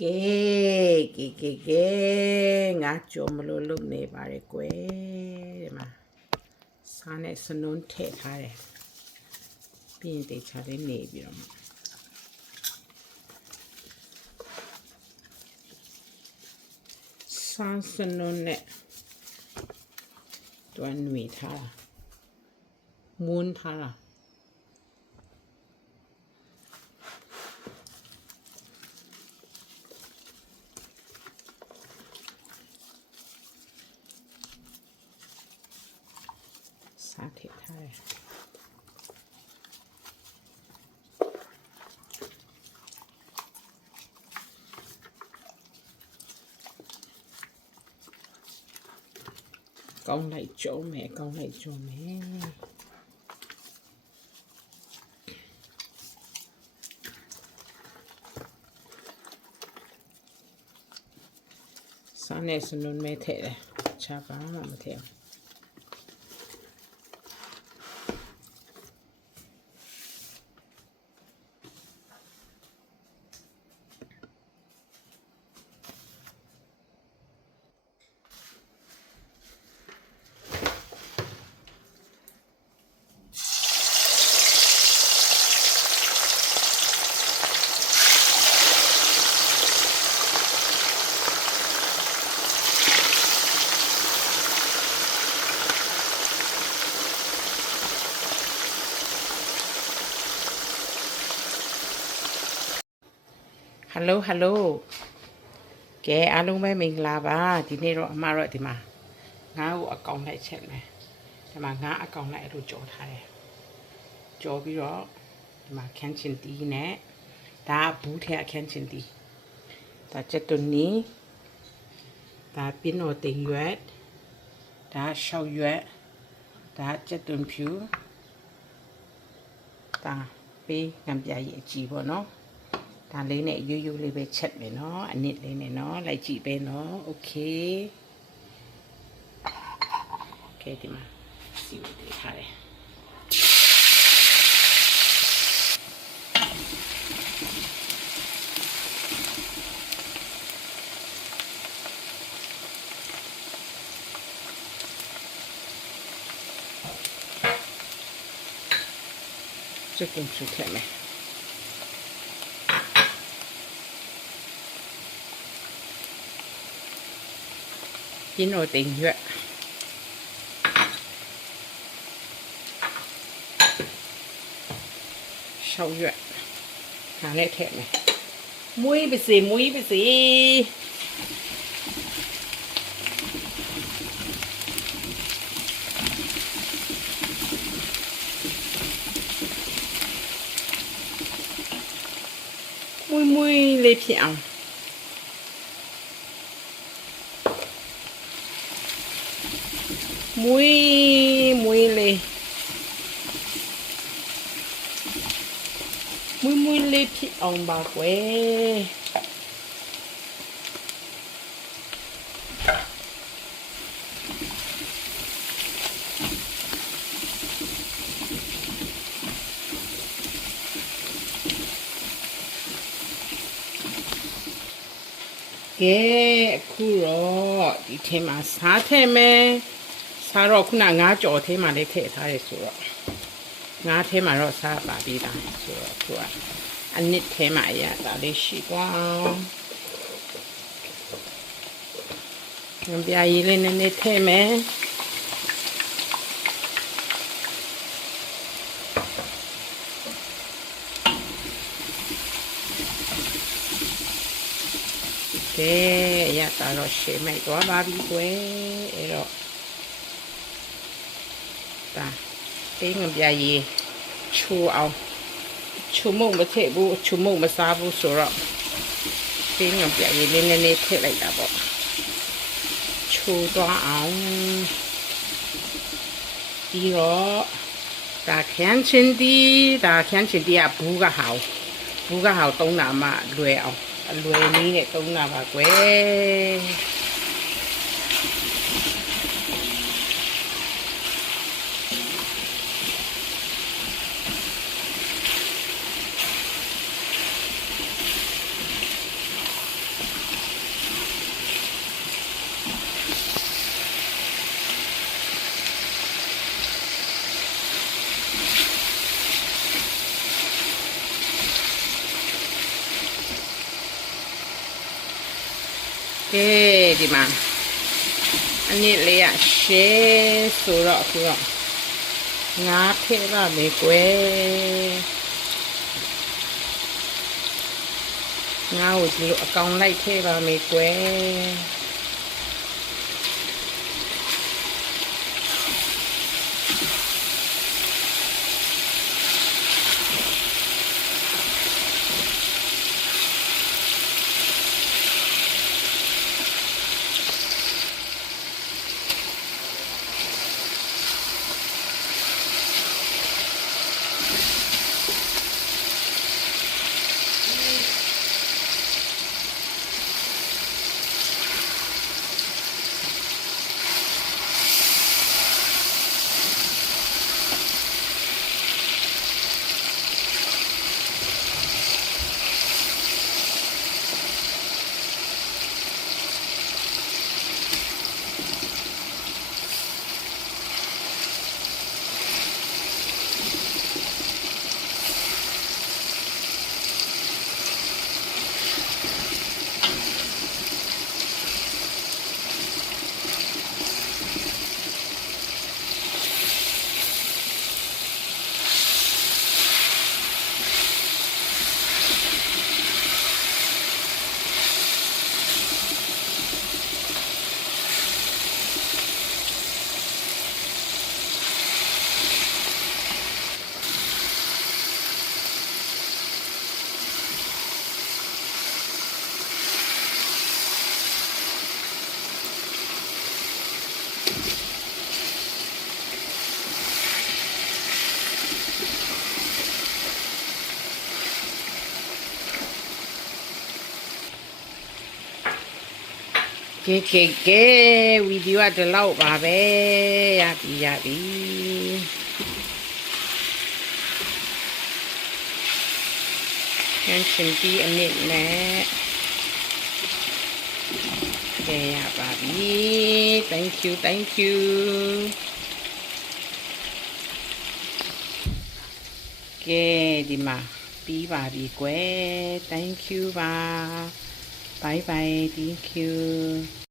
ကဲကဲကဲကဲငါကြုံမလို့လုပ်နေပါရယ်ကွယ်ဒီမှာစားနဲ့စနုံးထည့်ထားတယ်ပြီးရင်တေချာလေးနေပြီးတော့မှဆန်းစနုံးနဲ့တွန်းနွေထားတာမွန်းထားတာ စားထည့်ထားတယ်ကောင်းလိုက်ကြုံမယ်ကောင်းလိုက်ကြုံမယ်စားနေစနုံမဲထည့်တယ်ချာပါမှမထည့်ဘူး ဟယ်လိုဟယ်လိုကဲအားလုံးပဲမင်္ဂလာပါဒီနေ့တော့အမတော့ဒီမှာငါ့ကိုအကောင့်လိုက်ချက်မယ်ဒီမှာငါအကောင့်လိုက်အဲ့လိုကြော်ထားတယ်ကြော်ပြီးတော့ဒီမှာခန်းချင်တီးနဲ့ဒါကဘူးထဲအခန်းချင်တီးဒါချက်တုန်နီဒါပင်းတော်တင်ရွက်ဒါရှောက်ရွက်ဒါချက်တုန်ဖြူဒါပေးငံပြရည်အကြည့်ပေါ့နော် ဒါလေးနဲ့ရိုးရိုးလေးပဲချက်မယ်နော်အနစ်လေးနဲ့နော်လိုက်ကြည့်ပဲနော်โอเคโอเคဒီမှာစီဝေးထားတယ်စက်ကင်ချူထည့်မယ် ပင်းတော်တင် ရွက်ရှောက်ရွက်ဒါနဲ့ထည့်မယ်မွေးပါစေမွေးပါစေမွေးမွေးလေးဖြစ်အောင် မွေးမွေးလေးမွေးမွေးလေးဖြစ်အောင်ပါကွယ်ကဲအခုတော့ဒီထဲမှာစားထည့်မယ် စားတော့ခုနငါးကြော်သေးမှလေးထည့်ထားတယ်ဆိုတော့ငါးထဲမှာတော့စားပါပြီးသားဆိုတော့သူကအနစ်ထဲမှာအရဒါလေးရှိသွားအောင်ငပြာရည်လေးနည်းနည်းထည့်မယ်ကဲအရတာတော့ရှေ့မိတ်သွားပါပြီကွယ်အဲ့တော့ ဒါတင်းငပြရေချိုးအောင်ချိုးမုံမထည့်ဘူးချိုးမုံမစားဘူးဆိုတော့တင်းငပြရေလေးနည်းနည်းထည့်လိုက်တာပေါ့ချိုးသွားအောင်ပြီးတော့ဒါခန်းချင်းတီဒါခန်းချင်းတီကဘူးကဟောင်းဘူးကဟောင်းသုံးတာမှလွယ်အောင်အလွယ်နည်းနဲ့သုံးတာပါကွယ် ကဲဒီမှာအနည်းလေးရရှဲဆိုတော့အခုတော့ငါထည့်ပါမယ်ကွယ်ငါ့ကိုဒီလိုအကောင်လိုက်ထည့်ပါမယ်ကွယ် ကဲကဲကဲဗီဒီယိုကဒီလောက်ပါပဲရပြီရပြီကျန်ရှင်ဒီအနစ်နဲ့ကဲရပါပြီ thank you thank you ကဲဒီမှာပြီးပါပြီကွယ် thank you ပါ 拜拜，Thank you。